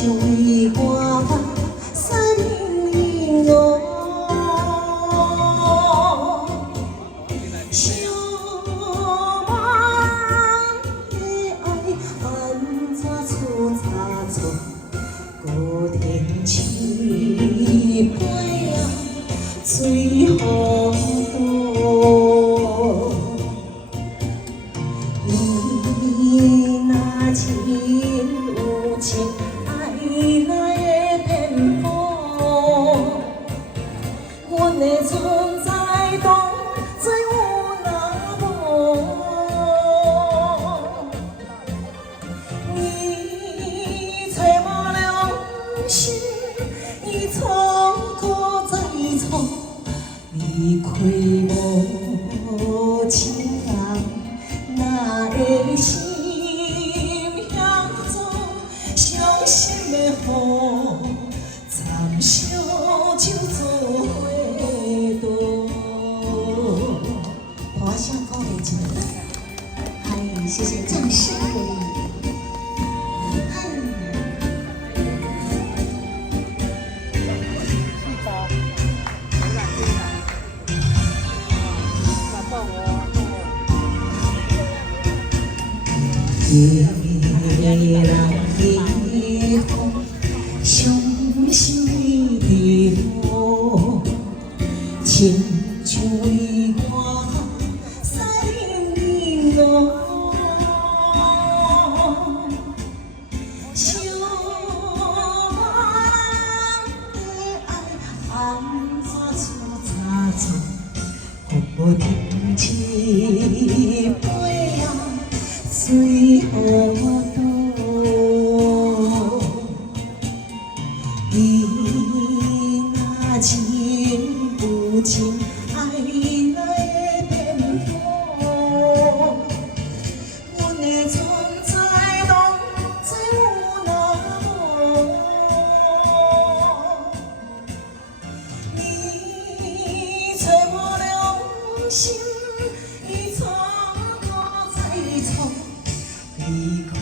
就为我三年咯，相望的爱安怎出差错？孤天起飞啊，最好多。你若真有情，爱来的偏颇，阮的存在当作有那无？你找无良心，伊错过再错，离开无情人，哪会心向做伤心的雨，惨烧酒做花朵。华夏高美景，嗨，谢谢匠师鼓励。夜来的风，伤心的路，亲像为我三年咯。相望的爱安怎出差错？孤天起飞啊，最好多。你若真有情，爱来的偏颇，阮的存在当作有那无？你找无良心，伊错过再错，离开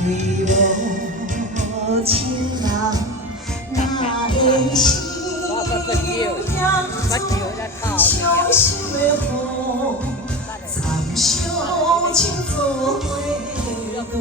无情人，哪会心向做伤心的雨，惨烧酒做花朵。